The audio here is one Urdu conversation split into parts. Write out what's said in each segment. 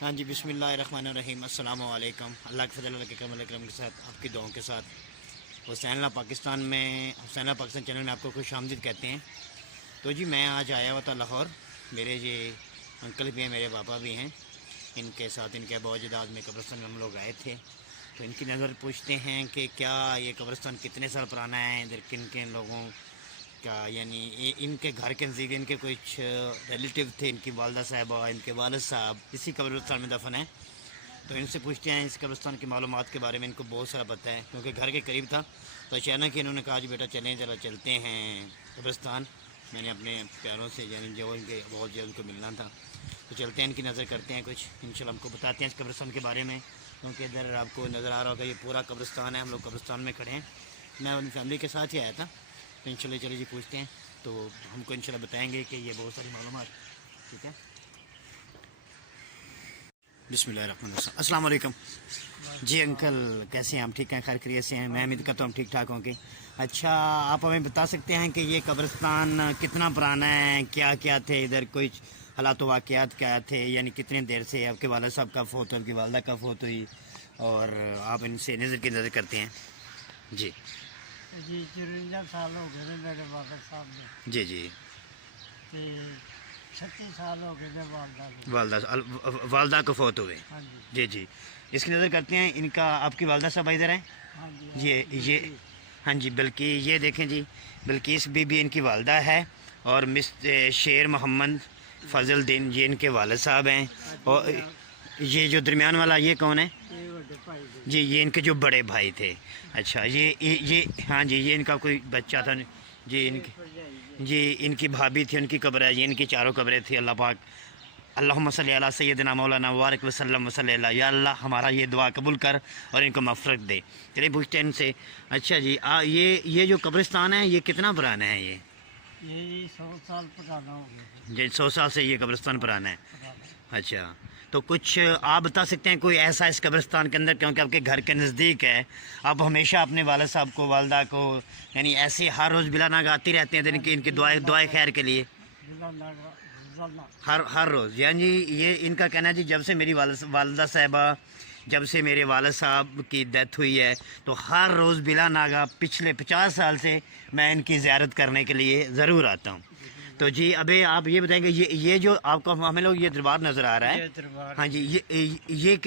ہاں جی، بسم اللہ الرحمن الرحیم، السلام علیکم۔ اللہ کے فضل کے کرم کے ساتھ آپ کی دعاؤں کے ساتھ حسین اللہ پاکستان چینل میں آپ کو خوش آمدید کہتے ہیں۔ تو جی میں آج آیا ہوا تھا لاہور، میرے یہ انکل بھی ہیں، میرے پاپا بھی ہیں، ان کے ساتھ ان کے ابا و اجداد میں قبرستان میں ہم لوگ آئے تھے، تو ان کی نظر پوچھتے ہیں کہ کیا یہ قبرستان کتنے سال پرانا ہے، ادھر کن کن لوگوں کا، یعنی ان کے گھر کے نزدیک ان کے کچھ ریلیٹیو تھے، ان کی والدہ صاحبہ، ان کے والد صاحب اسی قبرستان میں دفن ہیں، تو ان سے پوچھتے ہیں اس قبرستان کی معلومات کے بارے میں۔ ان کو بہت سارا پتہ ہے کیونکہ گھر کے قریب تھا، تو اچانک انہوں نے کہا جی بیٹا چلیں ذرا چلتے ہیں قبرستان۔ میں نے اپنے پیاروں سے یعنی جو ان کے بہت جو ان کو ملنا تھا، تو چلتے ہیں ان کی نظر کرتے ہیں، کچھ انشاءاللہ ہم کو بتاتے ہیں اس قبرستان کے بارے میں، کیونکہ ادھر آپ کو نظر آ رہا ہوگا یہ پورا قبرستان ہے، ہم لوگ قبرستان میں کھڑے ہیں۔ میں اپنی فیملی کے ساتھ ہی آیا تھا، تو انشاءاللہ چلیے جی پوچھتے ہیں، تو ہم کو انشاءاللہ بتائیں گے کہ یہ بہت ساری معلومات، ٹھیک ہے۔ بسم اللہ الرحمن الرحیم، السلام علیکم جی انکل، کیسے ہیں آپ؟ ٹھیک ہیں، خیر خیریت سے ہیں؟ میں امید کرتا ہوں ٹھیک ٹھاک ہوں گے۔ اچھا، آپ ہمیں بتا سکتے ہیں کہ یہ قبرستان کتنا پرانا ہے، کیا کیا تھے ادھر، کچھ حالات و واقعات کیا تھے، یعنی کتنے دیر سے آپ کے والد صاحب کا فوت، آپ کی والدہ کا فوت ہوئی، اور آپ ان سے نظر کرتے ہیں جی۔ جی 54 سال ہو گئے میرے والد صاحب نے، جی جی، 36 سال ہو گئے والدہ کو۔ والدہ کو فوت ہوئے، ہاں جی جی جی۔ اس کی نظر کرتے ہیں، ان کا آپ کی والدہ صاحب ادھر ہیں، ہاں جی یہ ہاں جی، بلکہ یہ دیکھیں جی، بلکیس بی بی ان کی والدہ ہے، اور شیر محمد فضل دین یہ ان کے والد صاحب ہیں، اور یہ جو درمیان والا یہ کون ہے یہ بڑے بھائی دے۔ جی؟ یہ ان کے جو بڑے بھائی تھے۔ اچھا، یہ ہاں جی، یہ ان کا کوئی بچہ تھا جی، ان کی بھابھی تھی، ان کی قبر ہے، یہ ان کی چاروں قبریں تھی۔ اللہ پاک اللہم صلی علی سیدنا مولانا وبارک وسلم وصلی اللہ، یا اللہ ہمارا یہ دعا قبول کر اور ان کو مغفرت دے۔ چلیے پوچھتے ہیں ان سے۔ اچھا جی، یہ جو قبرستان ہے یہ کتنا پرانا ہے؟ یہ 100 سال پرانا ہو گیا جی 100 سال سے یہ قبرستان پرانا ہے۔ پرانا۔ اچھا، تو کچھ آپ بتا سکتے ہیں کوئی ایسا اس قبرستان کے اندر، کیونکہ آپ کے گھر کے نزدیک ہے، آپ ہمیشہ اپنے والد صاحب کو، والدہ کو، یعنی ایسے ہر روز بلا ناگہ آتی رہتے ہیں ان کی دعائیں خیر کے لیے ہر روز؟ یعنی یہ ان کا کہنا ہے جی جب سے میری والدہ صاحبہ، جب سے میرے والد صاحب کی ڈیتھ ہوئی ہے، تو ہر روز بلا ناگہ پچھلے 50 سال سے میں ان کی زیارت کرنے کے لیے ضرور آتا ہوں۔ تو جی ابھی آپ یہ بتائیں گے، یہ جو آپ کو ہمیں لوگ یہ دربار نظر آ رہا ہے، یہ دربار ہاں جی،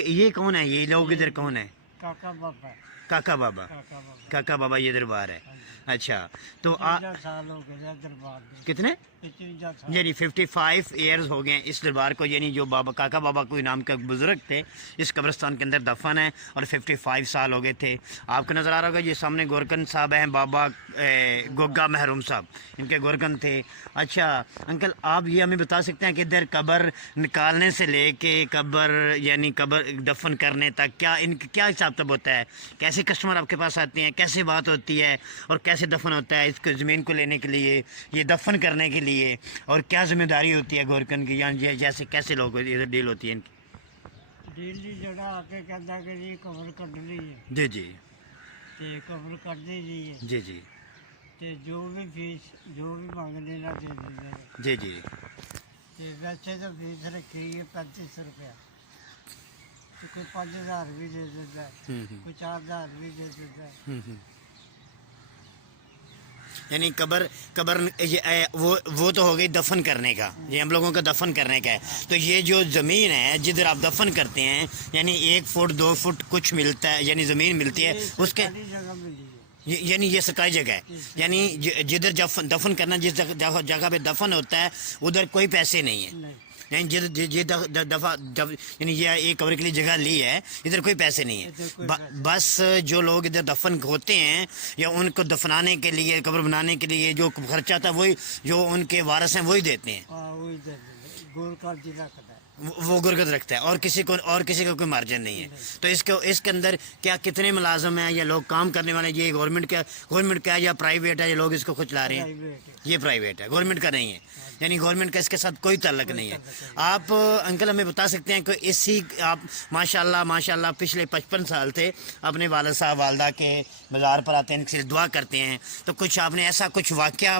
یہ کون ہے؟ یہ لوگ ادھر کون ہیں؟ کاکا بابا، کاکا بابا، کاکا بابا کاکا بابا یہ دربار ہے۔ ہاں جی۔ اچھا، تو 55 سال ہو گئے دربار میں، کتنے؟ 55 سال۔ یعنی 55 ایئرز ہو گئے ہیں اس دربار کو، یعنی جو بابا کاکا بابا کوئی نام کا بزرگ تھے اس قبرستان کے اندر دفن ہیں، اور 55 سال ہو گئے تھے۔ آپ کو نظر آ رہا ہوگا یہ سامنے گورکن صاحب ہیں، بابا گوگا محروم صاحب، ان کے گورکن تھے۔ اچھا انکل، آپ یہ ہمیں بتا سکتے ہیں کہ ادھر قبر نکالنے سے لے کے قبر دفن کرنے تک کیا حساب تب ہوتا ہے؟ کیسے کسٹمر آپ کے پاس آتے ہیں، کیسے بات ہوتی ہے، اور کیسے دفن ہوتا ہے اس کو زمین کو لینے کے لیے، یہ دفن کرنے کے لیے، اور کیا ذمہ داری ہوتی ہے گورکن کی، یعنی جیسے کیسے لوگ ادھر ڈیل ہوتی ہے ان کی؟ ڈیل جی جڑا آ کے کہتا کہ جی قبر کٹ لی ہے، جی جی تے قبر کٹ دی جی ہے، جی جی تے جو بھی فیس جو بھی مانگنے نہ دے دیتے ہیں۔ جی جی تے ویسے تو فیس رکھی ہے 3500 روپیہ، تو کوئی 5000 بھی دے دیتا ہے، کوئی 4000 بھی دے دیتا ہے۔ یعنی قبر وہ تو ہو گئی دفن کرنے کا، یہ ہم لوگوں کا دفن کرنے کا ہے۔ تو یہ جو زمین ہے جدھر آپ دفن کرتے ہیں، یعنی 1 فٹ 2 فٹ کچھ ملتا ہے، یعنی زمین ملتی ہے اس کے، سرکاری جگہ ملی ہے۔ یعنی یہ سرکاری جگہ ہے، یعنی جدھر دفن کرنا، جس جگہ پہ دفن ہوتا ہے ادھر کوئی پیسے نہیں ہیں، نہیں، یعنی یہ ایک قبر کے لیے جگہ لی ہے، ادھر کوئی پیسے نہیں ادھر کوئی ہیں، پیسے بس جو لوگ ادھر دفن ہوتے ہیں یا ان کو دفنانے کے لیے، قبر بنانے کے لیے جو خرچہ تھا وہی جو ان کے وارث ہیں وہی دیتے ہیں، ہاں وہی دے دیتے، گول کا ضلع کرتا ہے۔ وہ گرگت رکھتا ہے، اور کسی کا کوئی مارجن نہیں ہے۔ تو اس کے اندر کیا کتنے ملازم ہیں یا لوگ کام کرنے والے؟ یہ گورنمنٹ کا ہے یا پرائیویٹ ہے؟ یہ لوگ اس کو خود چلا رہے ہیں؟ پرائیویٹ ہے۔ یہ پرائیویٹ ہے، گورنمنٹ کا نہیں ہے، یعنی گورنمنٹ کا اس کے ساتھ کوئی تعلق نہیں ہے۔ آپ انکل ہمیں بتا سکتے ہیں کہ آپ ماشاءاللہ پچھلے 55 سال تھے اپنے والد صاحب والدہ کے مزار پر آتے ہیں، ان سے دعا کرتے ہیں، تو کچھ آپ نے ایسا کچھ واقعہ